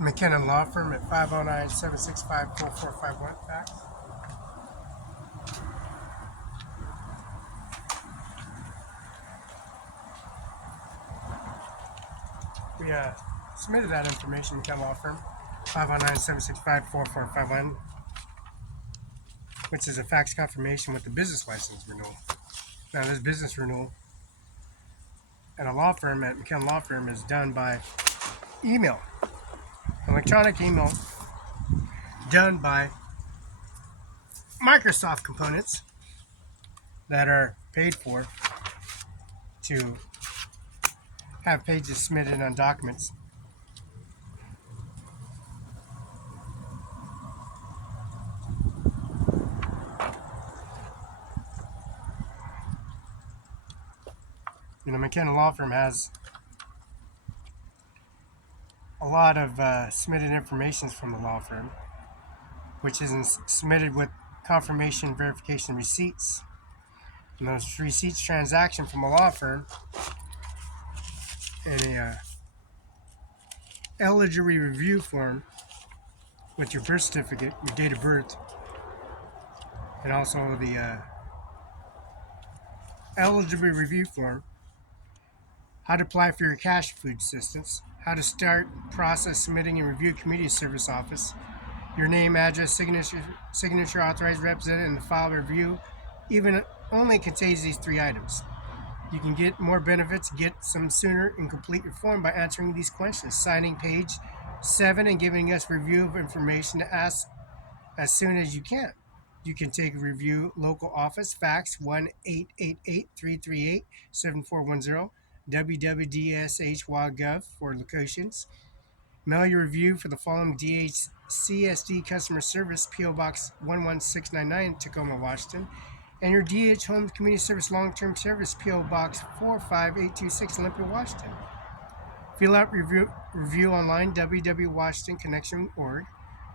It's McKinnon Law Firm at 509-765-4451. Fax. We submitted that information, McKinnon Law Firm, 509-765-4451, which is a fax confirmation with the business license renewal. Now, this business renewal at a law firm, at McKinnon Law Firm, is done by email, electronic email, done by Microsoft components that are paid for to have pages submitted on documents. McKinnon Law Firm has a lot of submitted information from the law firm, which is submitted with confirmation verification receipts. And those receipts transaction from a law firm and a eligibility review form with your birth certificate, your date of birth, and also the eligibility review form, how to apply for your cash food assistance, how to start process submitting and review community service office, your name, address, signature authorized representative, and the file review even only contains these 3 items. You can get more benefits, get some sooner, and complete your form by answering these questions, signing page 7 and giving us review of information to ask as soon as you can. You can take a review local office, fax 1-888-338-7410, www.dsh.gov for locations. Mail your review for the following DHCSD Customer Service, P.O. Box 11699, Tacoma, Washington, and your DH Home Community Service Long-Term Service, P.O. Box 45826, Olympia, Washington. Fill out review online, www.washingtonconnection.org.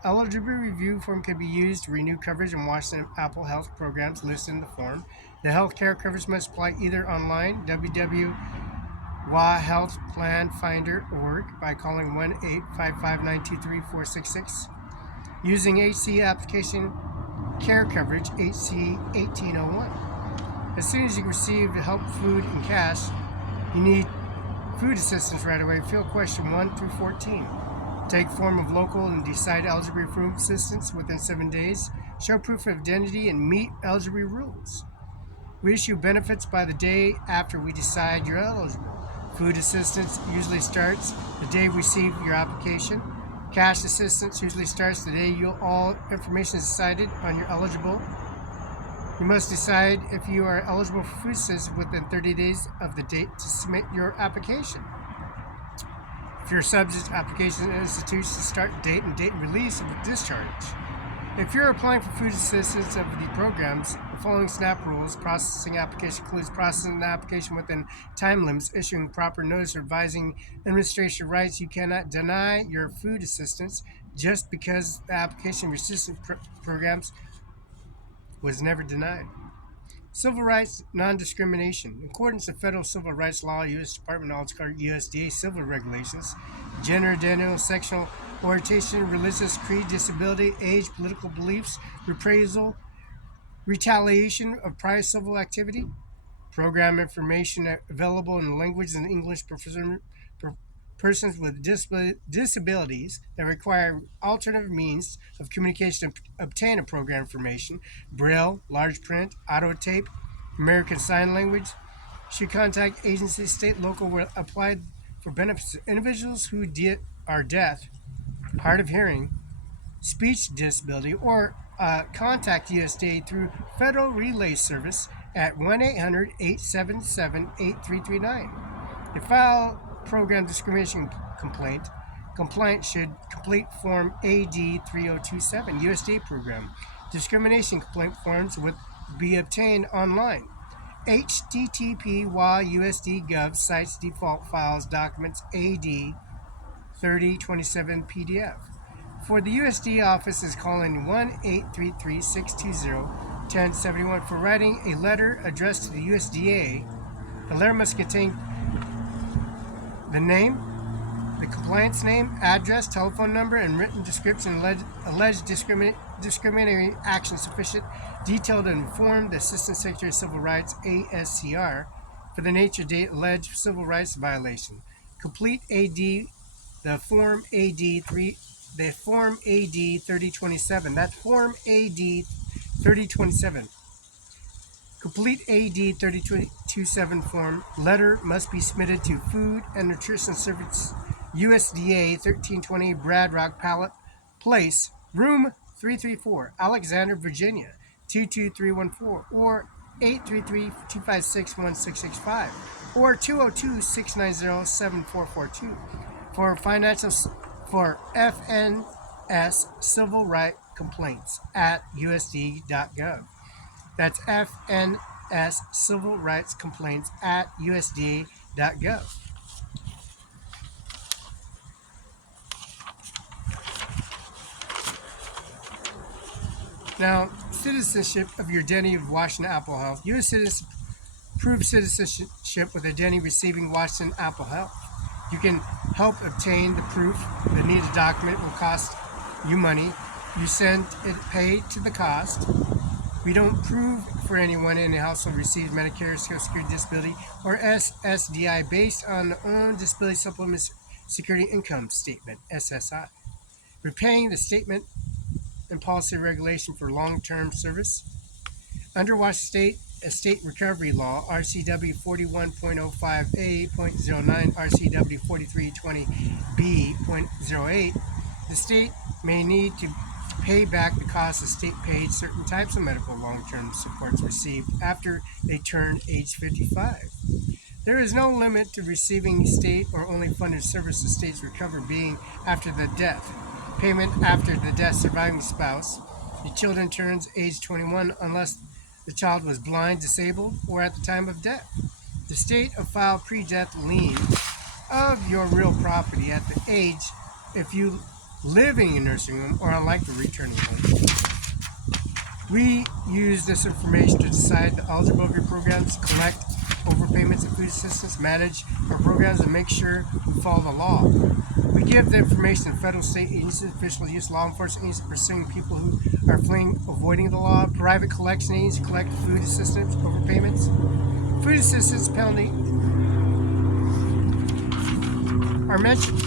Eligibility review form can be used to renew coverage in Washington Apple Health programs listed in the form. The health care coverage must apply either online, www.healthplanfinder.org, by calling 1-855-923-466, using HC application care coverage HC 1801. As soon as you receive the help, food, and cash, you need food assistance right away. Fill question 1 through 14. Take form of local and decide eligibility for food assistance within 7 days. Show proof of identity and meet eligibility rules. We issue benefits by the day after we decide you're eligible. Food assistance usually starts the day we receive your application. Cash assistance usually starts the day all information is decided on you're eligible. You must decide if you are eligible for food assistance within 30 days of the date to submit your application. If you're subject to application institutes, the start date and date release of the discharge. If you're applying for food assistance of the programs, the following SNAP rules: processing application includes processing the application within time limits, issuing proper notice, or advising administration rights. You cannot deny your food assistance just because the application of your assistance programs was never denied. Civil rights non-discrimination. In accordance with federal civil rights law, U.S. Department of USDA civil regulations, gender, identity, sexual orientation, religious creed, disability, age, political beliefs, reprisal, retaliation of prior civil activity, program information available in language and English for persons with disabilities that require alternative means of communication to obtain a program information, Braille, large print, auto tape, American Sign Language, should contact agencies, state, local, where applied for benefits to individuals who are deaf, hard of hearing, speech disability, or contact USDA through Federal Relay Service at 1-800-877-8339. To file program discrimination complaint, compliant should complete Form AD 3027, USDA program. Discrimination complaint forms would be obtained online. http USD.gov cites default files documents AD 3027 PDF. For the USD office is calling 1-833-620-1071. For writing a letter addressed to the USDA, the letter must contain the name, the complaint's name, address, telephone number, and written description alleged discriminatory action sufficient, detailed, and inform the Assistant Secretary of Civil Rights, ASCR, for the nature, date, alleged civil rights violation. Complete AD, the Form AD 3027. That's Form AD 3027. Complete AD 3027 form. Letter must be submitted to Food and Nutrition Service, USDA 1320 Brad Rock Place, Room 334, Alexander, Virginia 22314, or 833-256-1665, or 202-690-7442 for FNS Civil Right Complaints at USD.gov. That's FNS Civil Rights Complaints at USDA.gov. Now, citizenship of your Denny of Washington Apple Health. U.S. citizens prove citizenship with a Denny receiving Washington Apple Health. You can help obtain the proof. The needed document will cost you money. You send it paid to the cost. We don't prove for anyone in the household receives Medicare, Social Security, Disability, or SSDI based on their own Disability Supplement Security Income Statement, SSI. Repaying the statement and policy regulation for long-term service. Under Washington State Estate Recovery Law, RCW 41.05A.09, RCW 4320B.08, the state may need to pay back the cost of state-paid certain types of medical long-term supports received after they turn age 55. There is no limit to receiving state or only funded services states recover being after the death. Payment after the death surviving spouse. The children turns age 21 unless the child was blind, disabled, or at the time of death. The state of file pre-death lien of your real property at the age if you living in a nursing home or unlikely returning home. We use this information to decide the eligibility programs, collect overpayments of food assistance, manage our programs, and make sure we follow the law. We give the information to federal, state agencies, officials, youth, law enforcement agencies pursuing people who are fleeing, avoiding the law, private collection agencies collect food assistance overpayments, food assistance penalty are mentioned.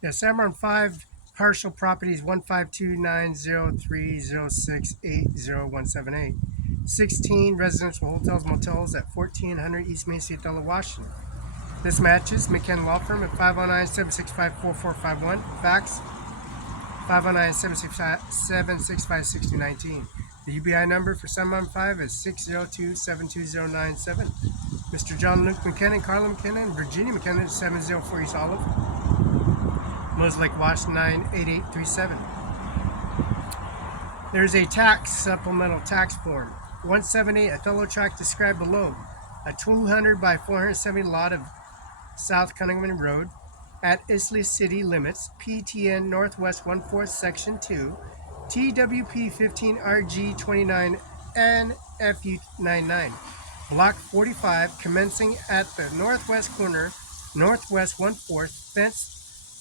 Yes, Amron 5 Partial properties 1529030680178. 16 residential hotels, motels at 1400 East Main Street, Othello, Washington. This matches McKenna Law Firm at 509-765-4451. Fax 509-765-6219. The UBI number for 715 is 602-72097. Mr. John Luke McKenna and Carla McKenna and Virginia McKenna is 704 East Olive, Moses Lake, Washington 98837. There's a tax supplemental tax form 178 Othello tract described below. A 200 by 470 lot of South Cunningham Road at Islay City limits, PTN Northwest 1/4 Section 2, TWP 15RG29 and FU99. Block 45, commencing at the northwest corner, northwest 1/4, fenced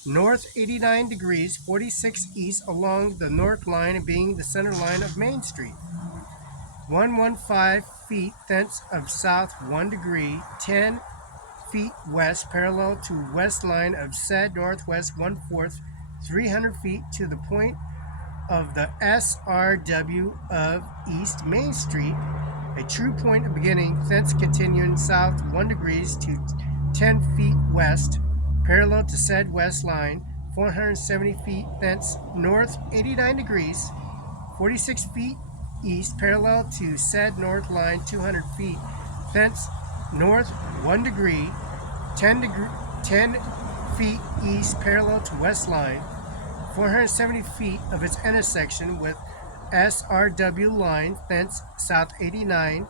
north 89 degrees, 46 east along the north line being the center line of Main Street. 115 feet fence of south 1 degree, 10 feet west, parallel to west line of said northwest 1/4, 300 feet to the point of the SRW of East Main Street, a true point of beginning, fence continuing south 1 degrees to 10 feet west, parallel to said west line, 470 feet, fence north 89 degrees, 46 feet east, parallel to said north line, 200 feet, fence north 1 degree, 10 feet east, parallel to west line, 470 feet of its intersection with SRW line, fence south 89,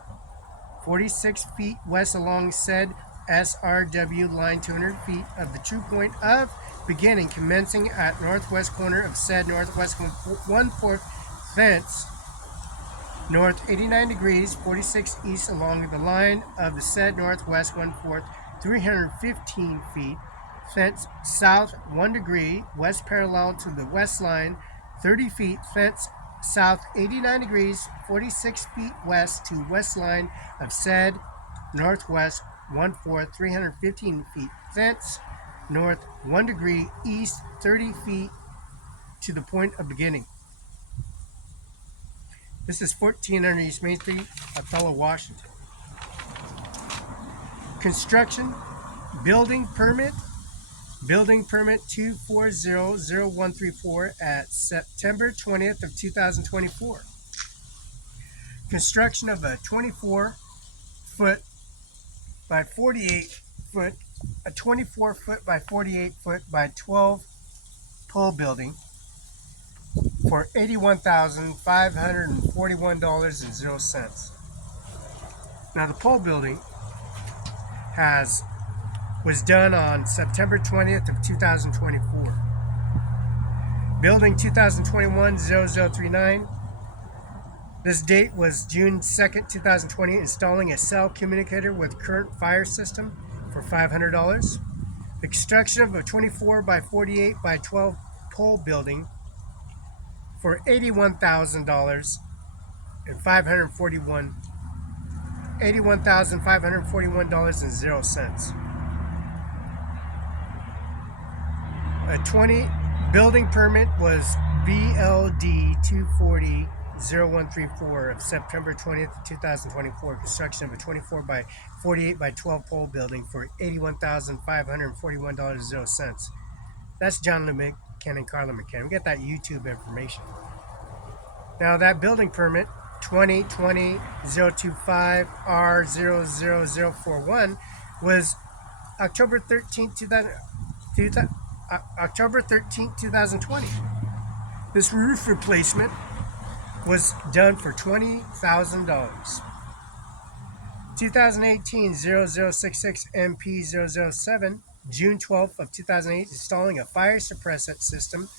46 feet west along said SRW line, 200 feet of the true point of beginning, commencing at northwest corner of said northwest 1/4 fence, north 89 degrees, 46 east along the line of the said northwest 1/4, 315 feet, fence south 1 degree, west parallel to the west line, 30 feet, fence south 89 degrees, 46 feet west to west line of said northwest 1/4, 315 feet, fence north 1 degree, east 30 feet to the point of beginning. This is 1400 East Main Street, Othello, Washington. Construction, building permit 2400134 at September 20th of 2024. Construction of a 24-foot by 48-foot, a 24-foot by 48-foot by 12 pole building for $81,541.00. Now the pole building was done on September 20th of 2024. Building 2021-0039. This date was June 2nd, 2020, installing a cell communicator with current fire system for $500. The construction of a 24 by 48 by 12 pole building for $81,541.00. A 20 building permit was BLD 240-0134 of September 20th, 2024. Construction of a 24 by 48 by 12 pole building for $81,541.00. That's John LeMick, Ken and Carla McKenna. We got that YouTube information. Now that building permit 2020-025R00041 was October 13th, 2020. This roof replacement was done for $20,000. 2018-0066 MP007, June 12th of 2008, installing a fire suppressant system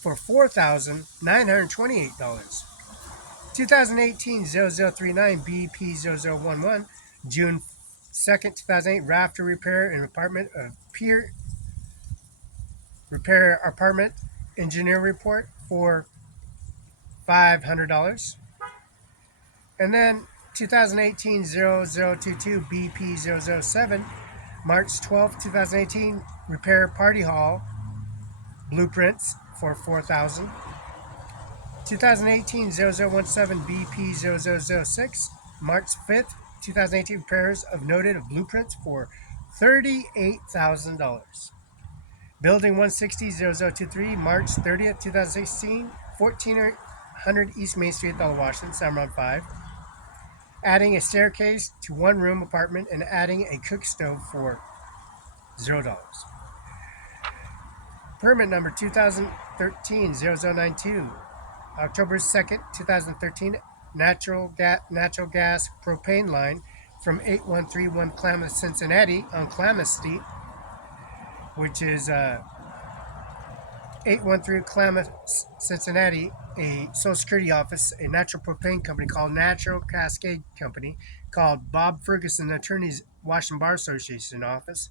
for $4,928. 2018-0039 BP0011, June 2nd, 2008, rafter repair and apartment of pier repair apartment engineer report for $500. And then 2018-0022 BP007, March 12th, 2018, repair party hall blueprints for $4,000. 2018 0017 BP 0006, March 5th, 2018, pairs of noted of blueprints for $38,000. Building 160 0023, March 30th, 2016, 1400 East Main Street, Othello, Washington, Cimarron 5. Adding a staircase to one-room apartment and adding a cook stove for $0. Permit number 2013 0092, October 2nd, 2013, natural gas propane line from 8131 Klamath, Cincinnati on Klamath Street, which is 813 Klamath, Cincinnati, a Social Security office, a natural propane company called Natural Cascade Company, called Bob Ferguson Attorney's Washington Bar Association office.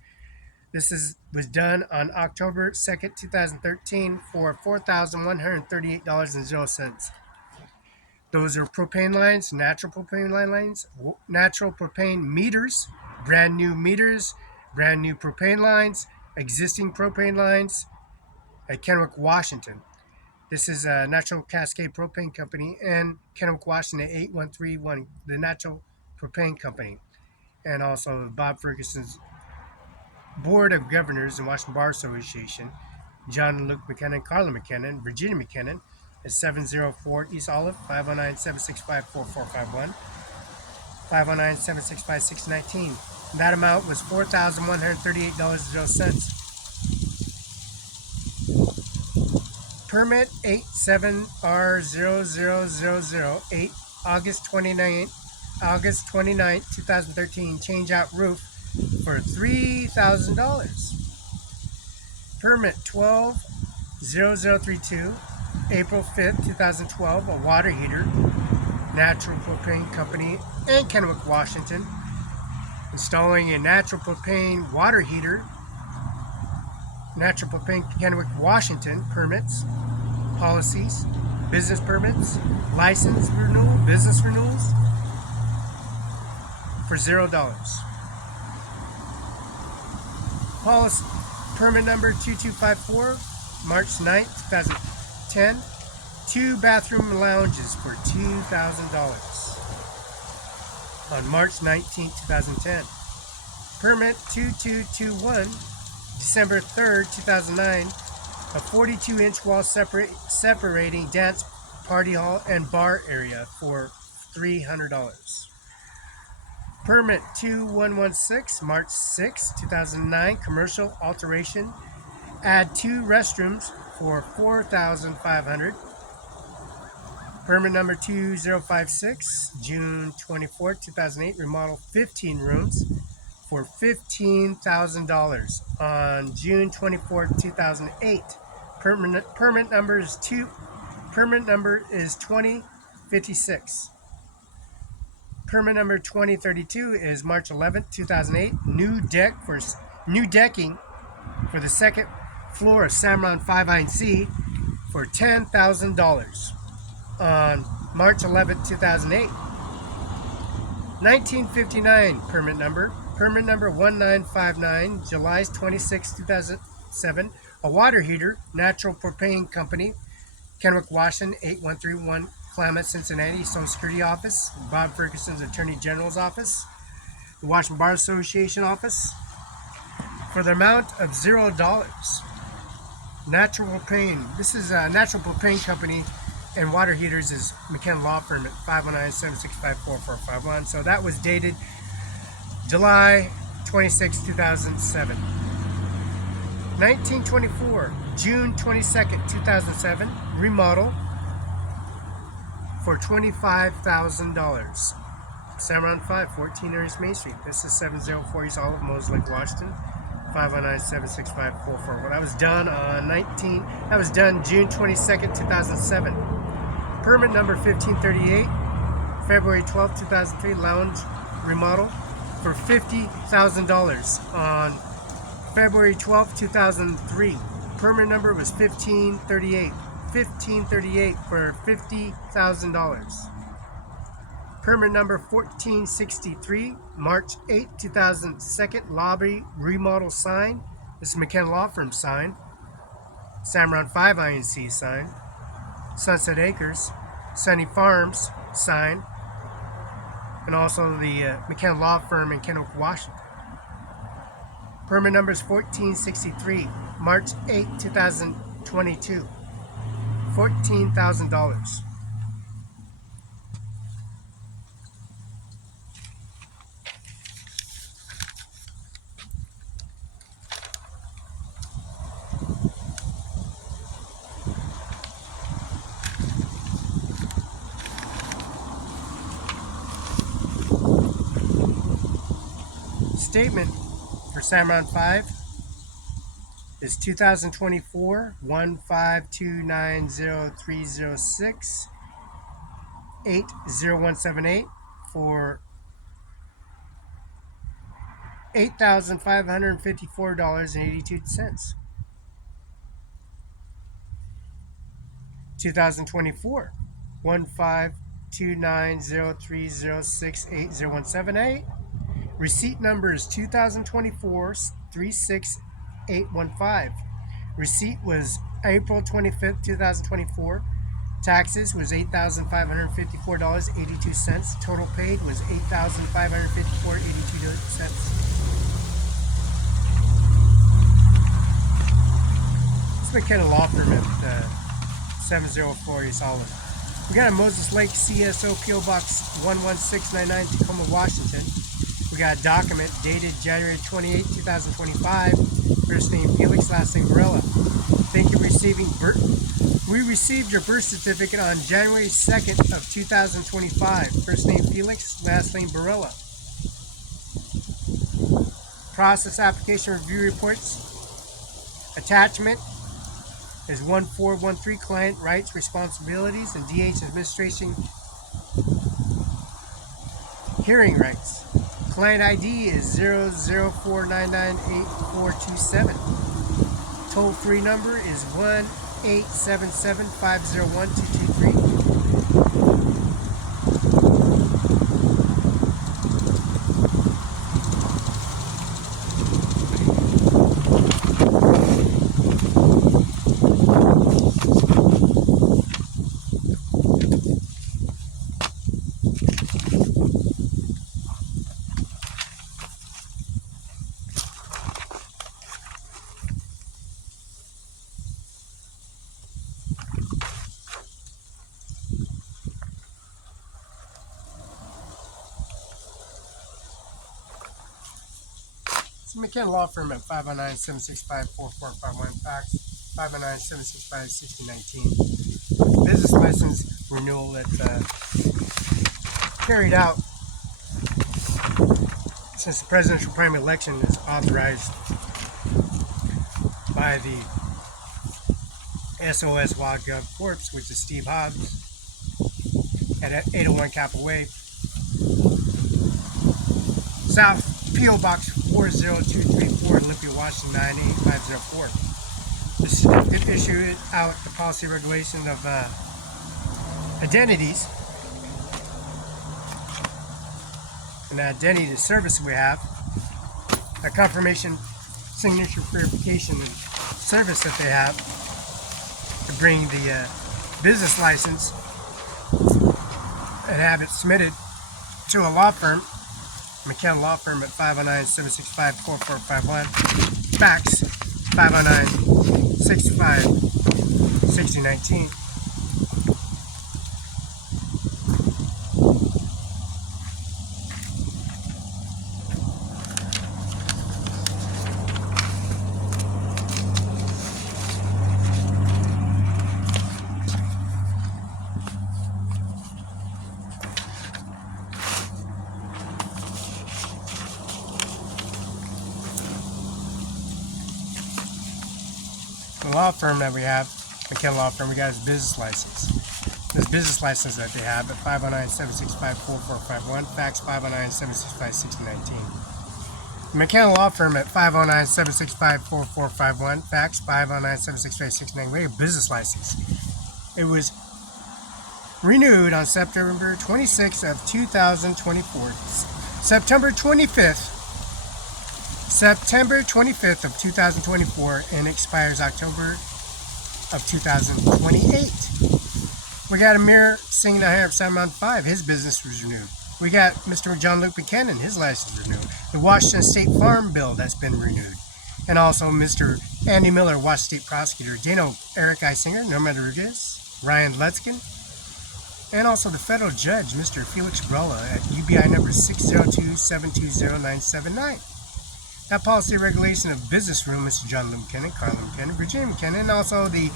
This was done on October 2nd, 2013 for $4,138.00. Those are propane lines, natural propane lines, natural propane meters, brand new propane lines, existing propane lines at Kennewick, Washington. This is a Natural Cascade Propane Company and Kennewick, Washington 8131, the Natural Propane Company, and also Bob Ferguson's Board of Governors and Washington Bar Association, John and Luke McKinnon, Carla McKinnon, Virginia McKinnon, at 704 East Olive, 509-765-4451, 509-765-619. That amount was $4,138.00. Permit 87R00008, August 29, 2013, change out roof for $3,000. Permit 120032, April 5th, 2012, a water heater, Natural Propane Company in Kennewick, Washington, installing a natural propane water heater, Natural Propane Kennewick, Washington, permits, policies, business permits, license renewal, business renewals for $0. Policy permit number 2254, March 9th, 2010, 2 bathroom lounges for $2,000 on March 19th, 2010. Permit 2221, December 3rd, 2009, a 42-inch wall separating dance, party hall, and bar area for $300. Permit 2116, March 6, 2009, commercial alteration, add 2 restrooms for $4,500. Permit number 2056, June 24, 2008, remodel 15 rooms for $15,000 on June 24, 2008. Permit number is 2056. Permit number 2032 is March 11th, 2008. New decking for the second floor of OWNERCIMARON5INC for $10,000 on March 11th, 2008. 1959 permit number 1959, July 26, 2007. A water heater, Natural Propane Company, Kennewick, Washington 8131 Klamath, Cincinnati, Social Security office, Bob Ferguson's Attorney General's office, the Washington Bar Association office, for the amount of $0. Natural Propane. This is a Natural Propane Company and water heaters is McKenna Law Firm at 509-765-4451. So that was dated July 26, 2007. 1924, June 22nd, 2007, remodel for $25,000. Cimarron 5, 14 East Main Street. This is 704 East Olive, Moses Lake, Washington. 509-765-4441. That was done June 22nd, 2007. Permit number 1538, February 12th, 2003, lounge remodel for $50,000 on February 12th, 2003. Permit number was 1538 for $50,000. Permit number 1463, March 8, 2002, lobby remodel sign. This is McKenna Law Firm sign Cimarron5INC sign, Sunset Acres, Sunny Farms sign, and also the McKenna Law Firm in Kennewick, Washington. Permit number is 1463, March 8, 2022. $14,000. Statement for Cimarron 5 is 2024 1529030680178 for $8,554.82. 2024 1529030680178. Receipt number is 2024-36815. Receipt was April 25th, 2024. Taxes was $8,554.82. Total paid was $8,554.82. It's McKenna Law Firm at 704 East Holland. We got a Moses Lake CSO PO Box 11699, Tacoma, Washington. We got a document dated January 28, 2025. First name Felix, last name Barela. Thank you for receiving we received your birth certificate on January 2nd of 2025. First name Felix, last name Barela. Process application review reports. Attachment is 1413, client rights, responsibilities, and DH administration hearing rights. Client ID is 00499847. Toll-free number is 1-877-501-223. It's McKenna Law Firm at 509-765-4451, fax 509-765-6019. Business license renewal that carried out since the presidential primary election is authorized by the SOS Wild Gov Corp, which is Steve Hobbs, at 801 Capitol Way, South P.O. Box 40234, Olympia, Washington 98504. This certificate issued out the policy regulation of identities. And the identity service we have, a confirmation signature verification service that they have to bring the business license and have it submitted to a law firm, McKenna Law Firm at 509-765-4451, fax 509-65-6019. The law firm that we have, McKenna Law Firm, we got his business license. This business license that they have at 509-765-4451, fax 509-765-6019. McKenna Law Firm at 509-765-4451, fax 509-765-6019. We have a business license. It was renewed on September 26th of 2024. September 25th of 2024, and expires October of 2028. We got Ajmer Singh of Simon 5, his business was renewed. We got Mr. John Luke Buchanan, his license was renewed. The Washington State Farm Bill, that's been renewed. And also Mr. Andy Miller, Washington State Prosecutor. Dano Eric I. Singer, Norma Rodriguez, Ryan Lutzkin. And also the federal judge, Mr. Felix Barela, at UBI number 602-720-979. That policy regulation of business room, Mr. John Luke Buchanan, Carla Buchanan, Virginia Buchanan, and also the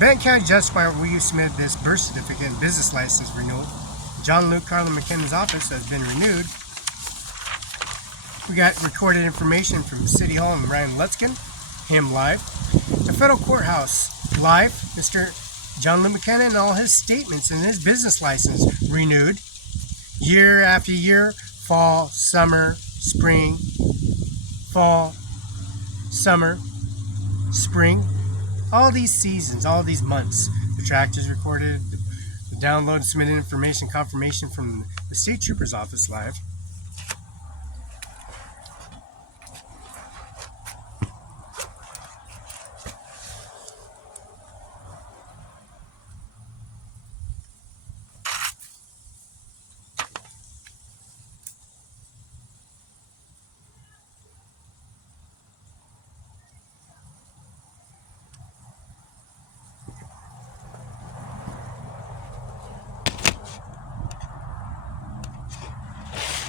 Benton County Justifier where you submitted this birth certificate and business license renewal. John Luke Carla McKinnon's office has been renewed. We got recorded information from City Hall and Ryan Lutzkin, him live. The federal courthouse live, Mr. John Luke Buchanan and all his statements and his business license renewed. Year after year, fall, summer, spring, fall, summer, spring. All these seasons, all these months, the tractors recorded, the download and submitted information confirmation from the state trooper's office live.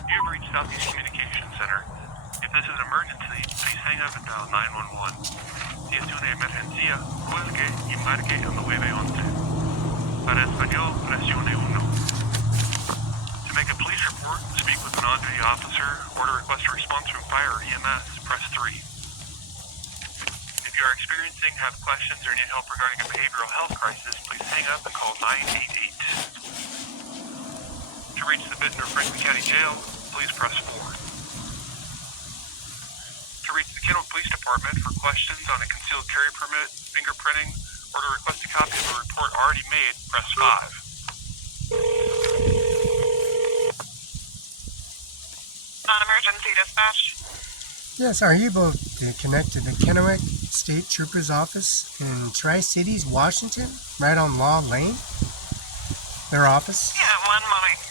You've reached Southeast Communications Center. If this is an emergency, please hang up and dial 911. Si es una emergencia, cuelgue y marque al 911. Para español, presione 1. To make a police report, speak with an on-duty officer, or to request a response from fire or EMS, press 3. If you are experiencing, have questions, or need help regarding a behavioral health crisis, please hang up and call 988. To reach the Benton or Franklin County Jail, please press 4. To reach the Kendall Police Department for questions on a concealed carry permit, fingerprinting, or to request a copy of a report already made, press 5. Non-emergency dispatch. Yes, are you able to connect to the Kennewick State Trooper's office in Tri-Cities, Washington, right on Law Lane? Their office? Yeah, 1 moment.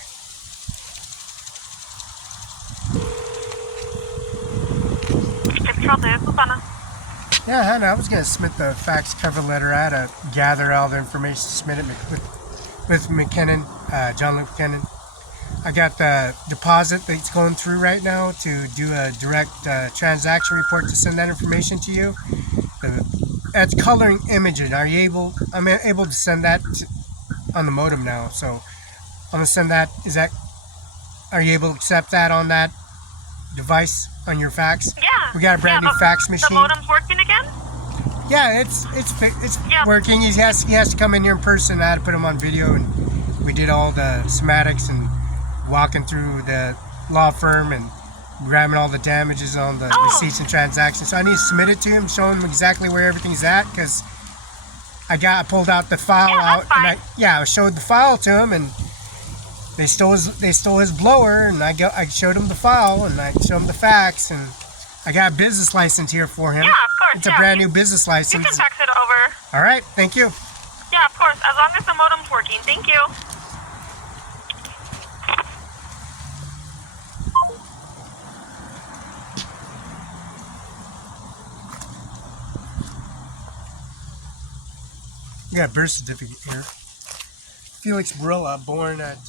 Yeah, Hannah, I was going to submit the fax cover letter. I had to gather all the information, submit it with McKinnon, John Luke Buchanan. I got the deposit that's going through right now to do a direct transaction report to send that information to you. That's coloring images. Are you able? I'm able to send that on the modem now. So I'm going to send that. Are you able to accept that on that device on your fax? Yeah. We got a brand new fax machine. The modem's working again? Yeah, it's working. He has to come in here in person. I had to put him on video, and we did all the schematics and walking through the law firm and grabbing all the damages on the receipts and transactions. So I need to submit it to him, show him exactly where everything's at, because I pulled out the file out, and I showed the file to him, and they stole his blower, and I showed him the file, and I showed him the fax, and I got a business license here for him. Yeah, of course. It's a brand new business license. You can fax it over. All right, thank you. Yeah, of course, as long as the modem's working. Thank you. We got a birth certificate here. Felix Barela, born at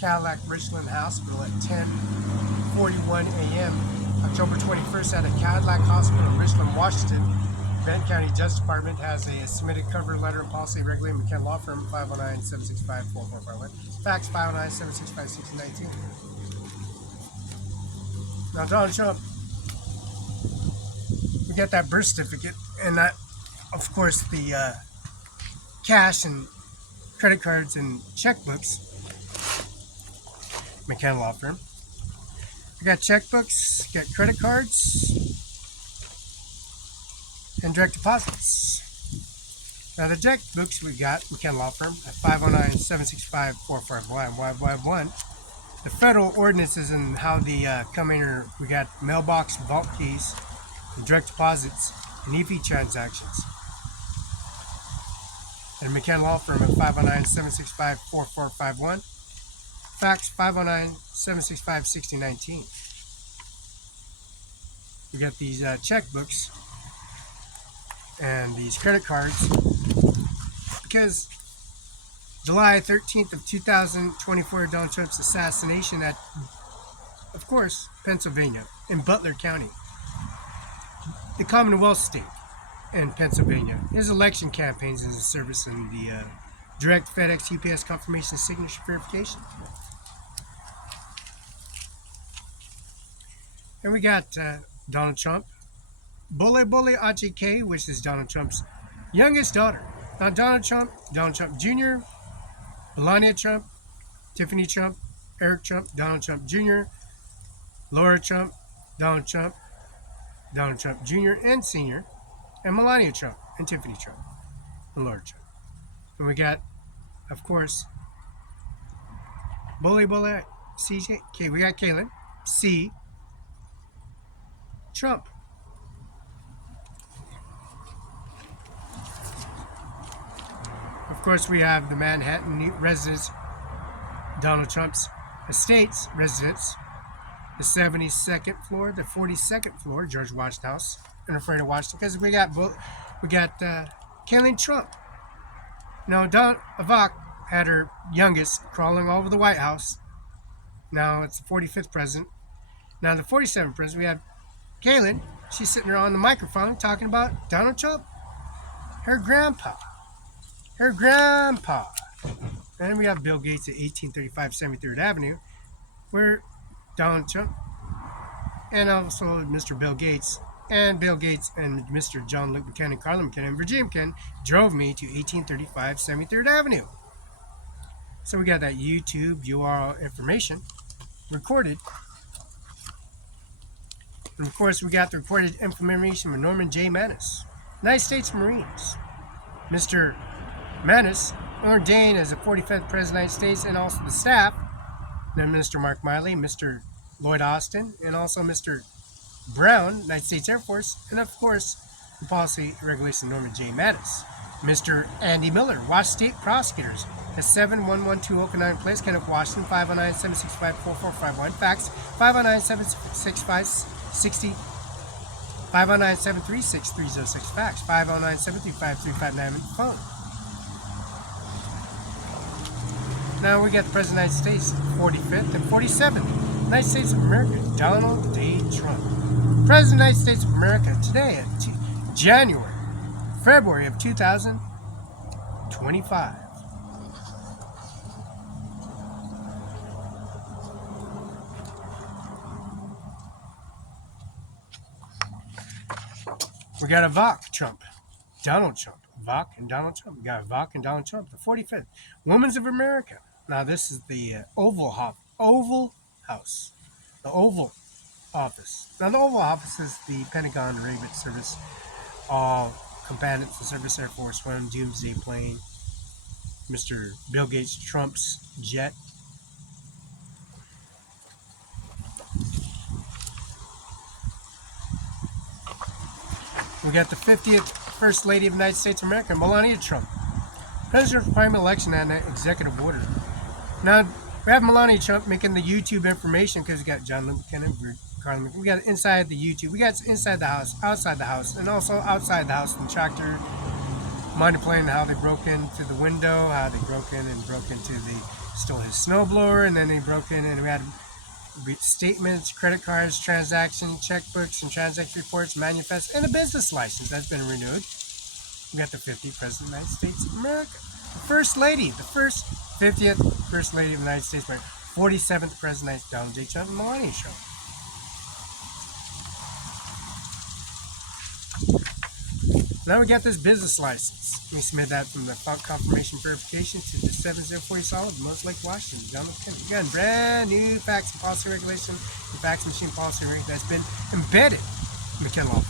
Cadillac Richland Hospital at 10:41 a.m. October 21st at a Cadillac Hospital in Richland, Washington. Benton County Justice Department has a submitted cover letter and policy regulating McKenna Law Firm 509-765-4451. Fax 509-765-619. Now, Don, show up. We got that birth certificate, and that, of course, the cash and credit cards and checkbooks. McKenna Law Firm. We got checkbooks, got credit cards, and direct deposits. Now the checkbooks we got McKenna Law Firm at 509-765-4451. The federal ordinances and how the come in here, we got mailbox vault keys, the direct deposits, and EP transactions. and McKenna Law Firm at 509-765-4451. Fax 509-765-6019. We got these checkbooks and these credit cards because July 13th of 2024, Donald Trump's assassination at, of course, Pennsylvania, in Butler County, the Commonwealth state in Pennsylvania. His election campaigns in his service in the direct FedEx UPS confirmation signature verification. And we got Donald Trump, Bole Ajk, which is Donald Trump's youngest daughter. Now Donald Trump Jr., Melania Trump, Tiffany Trump, Eric Trump, Donald Trump Jr., Laura Trump, Donald Trump Jr. and Sr., and Melania Trump and Tiffany Trump and Laura Trump. And we got, of course, Bole CJ. Okay, we got Kaylin C. Trump. Of course, we have the Manhattan residence, Donald Trump's estate's residence, the 72nd floor, the 42nd floor, George Washington House, and afraid of Washington, because we got Kaylin Trump. Now, Ivanka had her youngest crawling all over the White House. Now it's the 45th president. Now the 47th president, we have Kaylin. She's sitting there on the microphone talking about Donald Trump, her grandpa. And then we have Bill Gates at 1835 73rd Avenue, where Donald Trump and also Mr. Bill Gates and Mr. John Luke McKinnon, Carla McKinnon, and Virginia McKinnon drove me to 1835 73rd Avenue. So we got that YouTube URL information recorded. And of course, we got the recorded information from Norman J. Manus, United States Marines. Mr. Manus ordained as the 45th President of the United States, and also the staff, then Mr. Mark Miley, Mr. Lloyd Austin, and also Mr. Brown, United States Air Force, and of course, the policy regulation Norman J. Mattis. Mr. Andy Miller, Wash State Prosecutors, at 7112 Oakland Place, Kenneth, Washington, 509-765-4451, fax 509-765-60, 509-736-306, fax 509-735-359, phone. Now we got the President of the United States, 45th and 47th, United States of America, Donald J. Trump. President of the United States of America today, February of 2025. We got Ivanka Trump, Donald Trump, Ivanka and Donald Trump. We got Ivanka and Donald Trump, the 45th, Women's of America. Now this is the Oval House, the Oval Office. Now the Oval Office is the Pentagon Raven Service, all combatants, the Service Air Force One, Doomsday plane, Mr. Bill Gates Trump's jet. We got the 50th First Lady of the United States of America, Melania Trump. President of Prime Election and an executive order. Now, we have Melania Trump making the YouTube information because we got John McKinnon, Carla McKinnon. We got inside the YouTube. We got inside the house, outside the house, and also outside the house, the tractor manipulating how they broke into the window, how they broke into stole his snowblower, and then they broke in, and we had statements, credit cards, transactions, checkbooks, and transaction reports, manifests, and a business license that's been renewed. We got the 50th President of the United States of America. The First Lady, the 50th First Lady of the United States of America. 47th President, Donald J. Trump, and Melania Trump. Now we got this business license. We submit that from the confirmation verification to the 7040 Solid, Most Lake, Washington. John McKinnon. Again, brand new fax and policy regulation, the fax machine policy rate that's been embedded in McKinnon Law.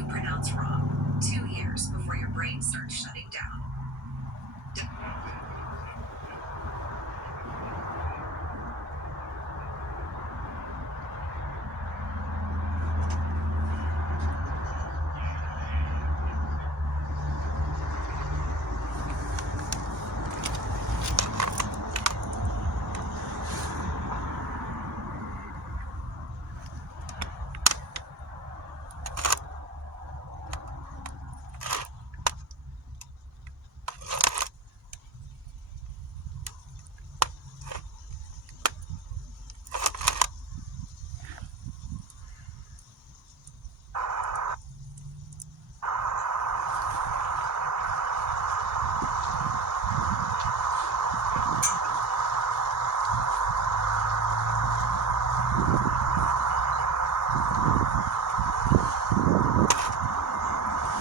you pronounce wrong. 2 years before your brain starts shutting down.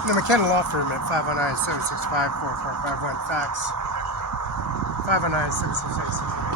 The McKenna Law Firm at 509-765-4451. Fax 509-766.